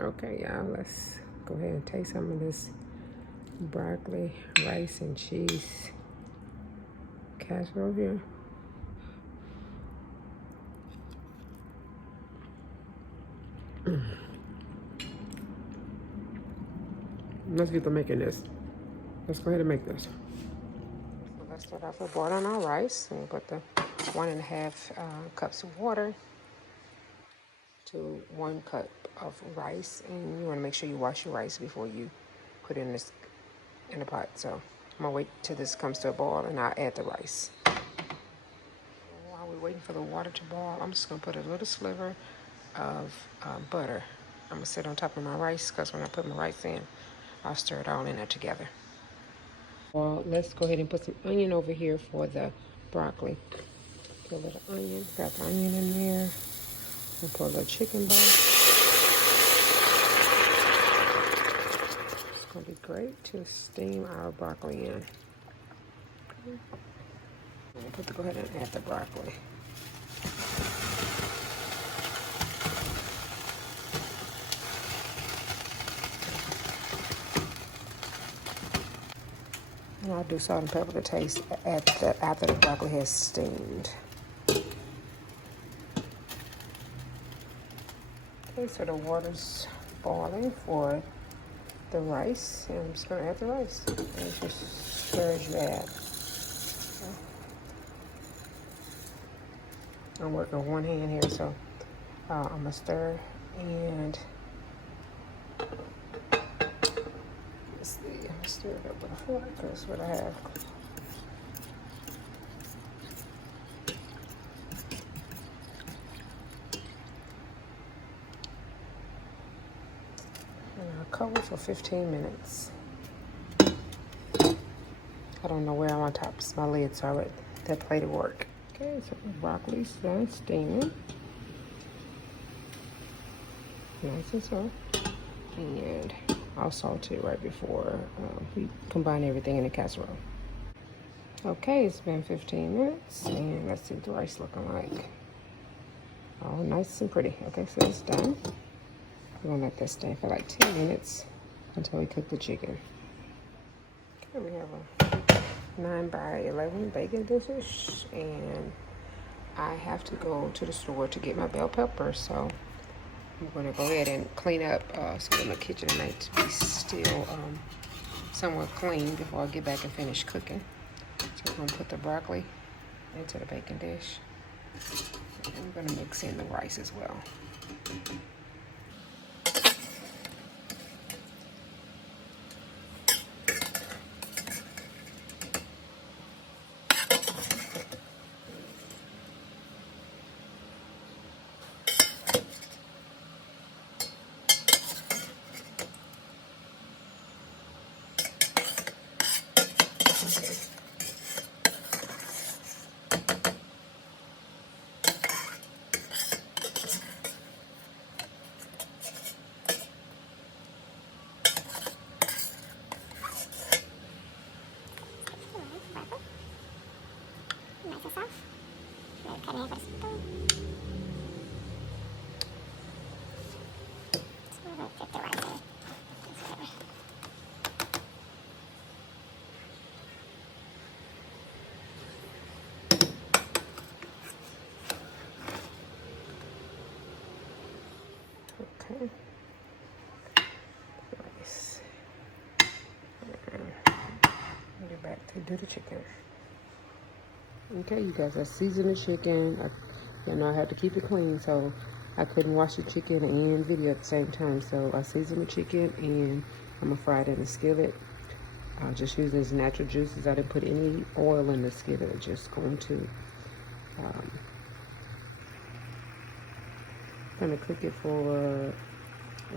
Okay, y'all, let's go ahead and taste some of this broccoli, rice, and cheese casserole here. Let's get to making this. Let's go ahead and make this. So let's start off with boiling our rice. And we'll put the 1.5 cups of water to 1 cup of rice. And you want to make sure you wash your rice before you put it in the pot. So I'm gonna wait till this comes to a boil and I'll add the rice. While we're waiting for the water to boil, I'm just gonna put a little sliver of butter. I'm gonna sit on top of my rice because when I put my rice in, I'll stir it all in there together. Well, let's go ahead and put some onion over here for the broccoli. Put a little onion, got the onion in there. We'll put a little chicken broth. It's gonna be great to steam our broccoli in. Okay. Go ahead and add the broccoli. And I'll do salt and pepper to taste after the broccoli has steamed. Okay, so the water's boiling for the rice, and I'm just going to add the rice. And just stir as you add. Okay. I'm working with one hand here, so I'm going to stir and let's see, I'm going to stir it up with a fork because that's what I have. Cover for 15 minutes. I don't know where I want to top my lid, so I let that plate of work. Okay, so the broccoli's done steaming. Nice and soft. And I'll salt it right before we combine everything in the casserole. Okay, it's been 15 minutes, and let's see what the rice looking like. Oh, nice and pretty. Okay, so it's done. We're gonna let that stand for like 10 minutes until we cook the chicken. Okay, we have a 9 by 11 baking dish, and I have to go to the store to get my bell pepper, so I'm gonna go ahead and clean up so my kitchen tonight to be still somewhat clean before I get back and finish cooking. So I'm gonna put the broccoli into the baking dish, and I'm gonna mix in the rice as well. Okay. Nice. Get back to do the chicken. Okay, you guys, I seasoned the chicken. You know, I had to keep it clean, so I couldn't wash the chicken and video at the same time. So I seasoned the chicken, and I'm gonna fry it in the skillet. I'll just use these natural juices. I didn't put any oil in the skillet. I'm just going to cook it for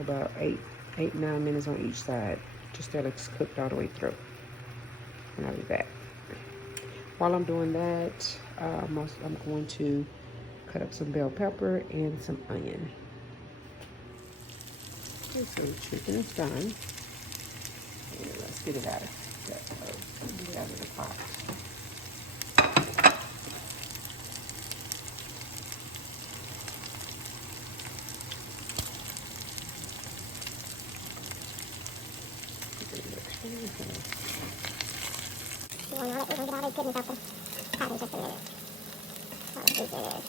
about 9 minutes on each side, just till it's cooked all the way through. And I'll be back. While I'm doing that, I'm going to cut up some bell pepper and some onion. Okay, so the chicken is done. And let's get it out of the pot. We're gonna get all these goodness off the pot in just a minute. All the juice in there.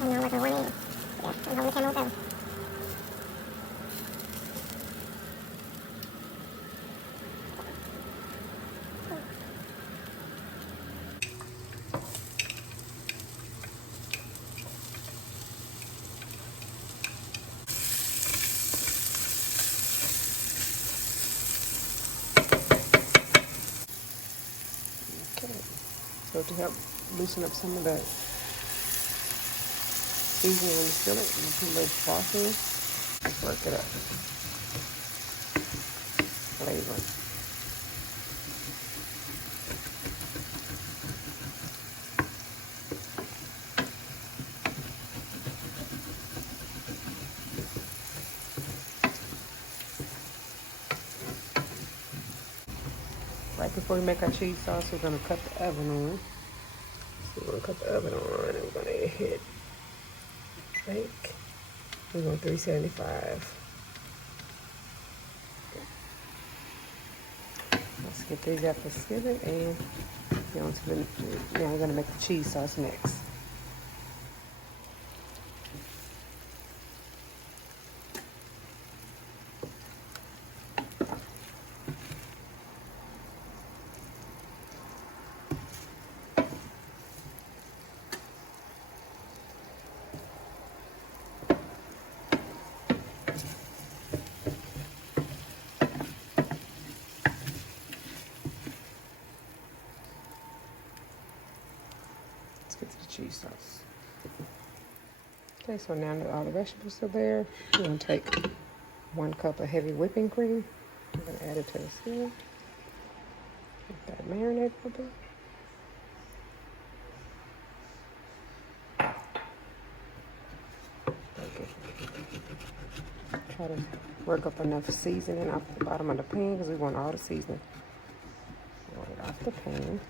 I know, like a 1 in. Yeah, I'm holding the camera with those. Okay. So to help loosen up some of that seasoning on the skillet, you put a little frosting. Let's work it up. Flavor. Right before we make our cheese sauce, we're gonna cut the oven on. So we're gonna cut the oven on and we're gonna hit bake. We're going 375. Let's get these out the skillet and now we're gonna make the cheese sauce next. Let's get to the cheese sauce. Okay, so now that all the vegetables are there, we're gonna take 1 cup of heavy whipping cream. We're gonna add it to the skillet. Let that marinate a bit. Try to work up enough seasoning off the bottom of the pan because we want all the seasoning. Roll it off the pan.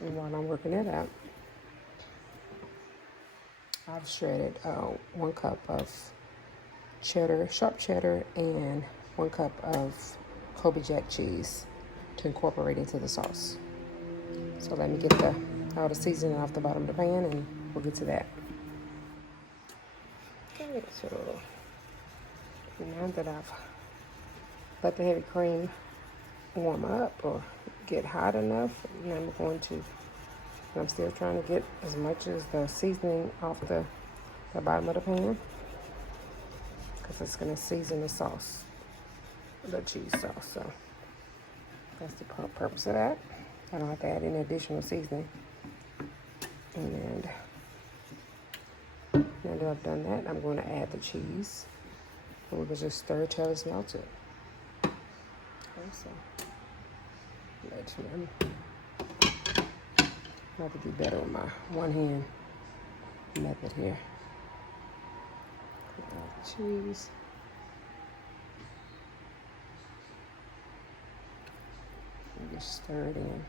And while I'm working that out, I've shredded 1 cup of cheddar, sharp cheddar, and 1 cup of Kobe Jack cheese to incorporate into the sauce. So let me get all the seasoning off the bottom of the pan and we'll get to that. Okay, so now that I've let the heavy cream warm up or get hot enough, now I'm still trying to get as much as the seasoning off the bottom of the pan because it's going to season the sauce, the cheese sauce. So that's the purpose of that. I don't have to add any additional seasoning. And now that I've done that, I'm going to add the cheese. And we're going to just stir it till it's melted. Okay, so I have to do better with my one hand method here. Add the cheese. And just stir it in.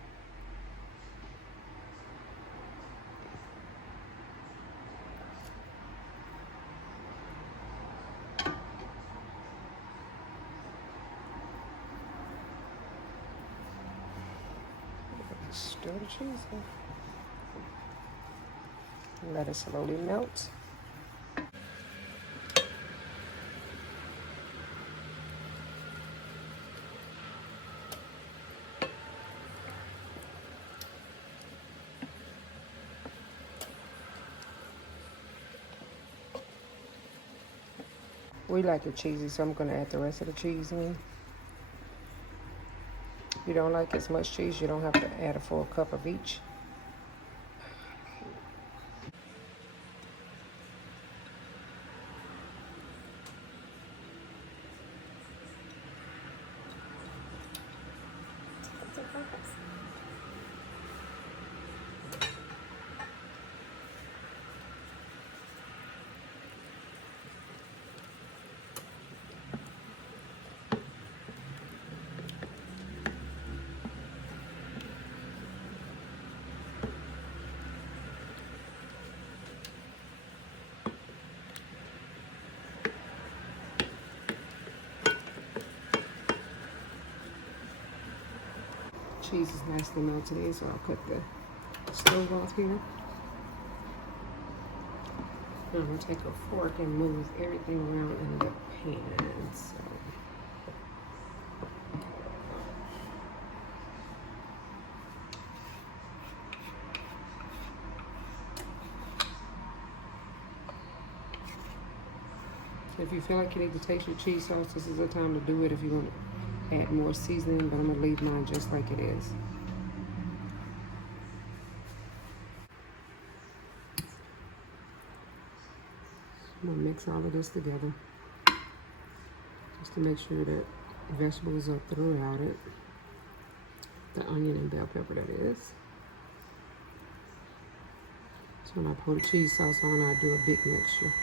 Stir the cheese in. Let it slowly melt. We like it cheesy, so I'm going to add the rest of the cheese in. If you don't like as much cheese, you don't have to add a full cup of each. cheese is nicely melted in, so I'll cut the stove off here. I'm gonna take a fork and move everything around in the pan. So. If you feel like you need to taste your cheese sauce, this is the time to do it if you want to add more seasoning, but I'm gonna leave mine just like it is. I'm gonna mix all of this together just to make sure that vegetables are throughout it. The onion and bell pepper, that is. So when I pour the cheese sauce on, I do a big mixture.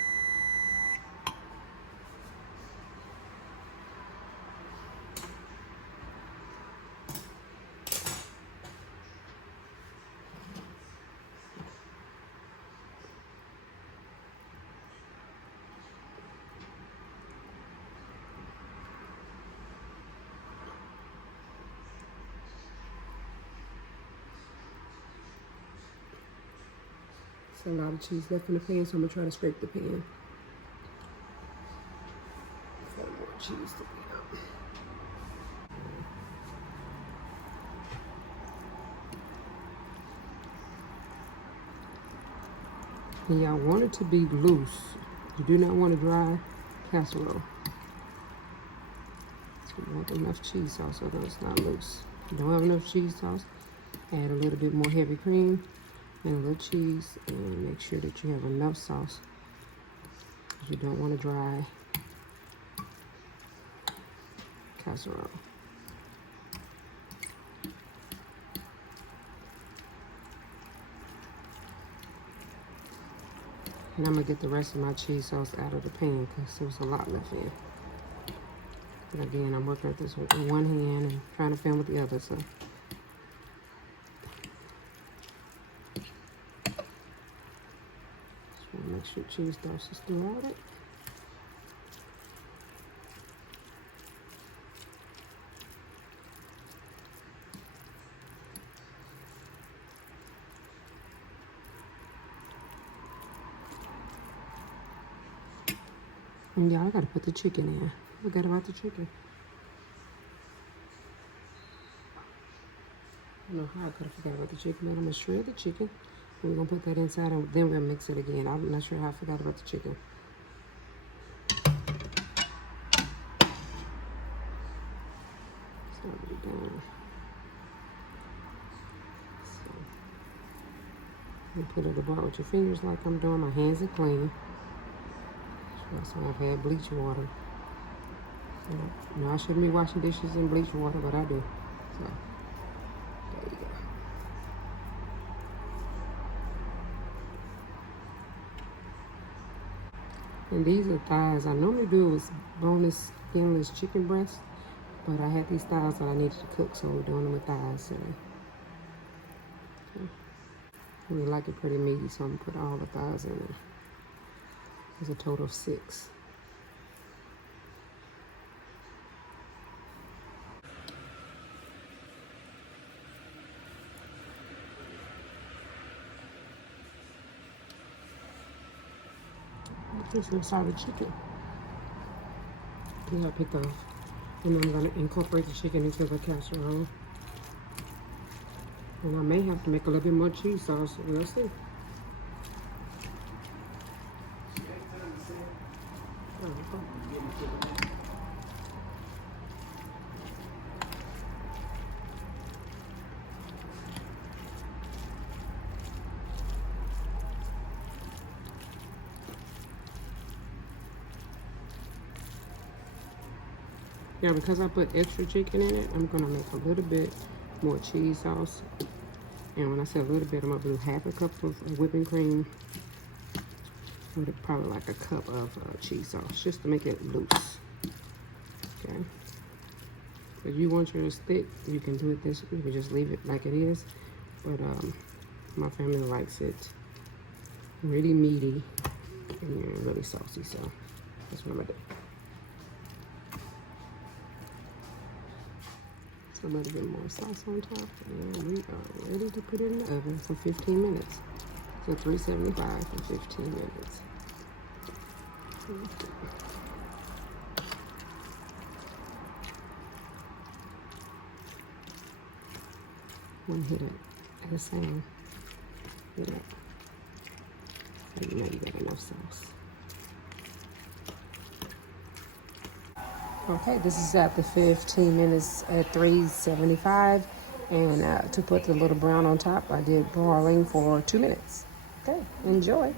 A lot of cheese left in the pan, so I'm gonna try to scrape the pan for more cheese to be out. And y'all want it to be loose. You do not want a dry casserole. You want enough cheese sauce so that it's not loose. If you don't have enough cheese sauce, add a little bit more heavy cream and a little cheese, and make sure that you have enough sauce. You don't want a dry casserole. And I'm gonna get the rest of my cheese sauce out of the pan because there was a lot left in. But again, I'm working at this with one hand and trying to film with the other, so. Make sure cheese sauce is throughout it. And y'all, I gotta put the chicken in. Forgot about the chicken. I don't know how I could have forgot about the chicken, but I'm gonna shred the chicken. We're gonna put that inside and then we're gonna mix it again. I'm not sure how I forgot about the chicken. It's already done. So you put it about with your fingers like I'm doing. My hands are clean. So I've had bleach water. You know, I shouldn't be washing dishes in bleach water, but I do. So there you go. And these are thighs. I normally do it with boneless, skinless chicken breast, but I had these thighs that I needed to cook, so we're doing them with thighs today. Okay. And we like it pretty meaty, so I'm gonna put all the thighs in there. There's a total of 6. This inside the chicken. I picked off. And I'm gonna incorporate the chicken into the casserole. And I may have to make a little bit more cheese sauce. We'll see. Yeah, because I put extra chicken in it, I'm gonna make a little bit more cheese sauce. And when I say a little bit, I'm gonna do half a cup of whipping cream with probably like a cup of cheese sauce, just to make it loose. Okay. If you want yours thick, you can do it this. You can just leave it like it is. But my family likes it really meaty and really saucy, so that's what I'm gonna do. a little bit more sauce on top, and we are ready to put it in the oven for 15 minutes. So 375 for 15 minutes. Okay. One hit it at a same. Hit it. So you know you got enough sauce. Okay, this is after 15 minutes at 375. And to put the little brown on top, I did broiling for 2 minutes. Okay, enjoy.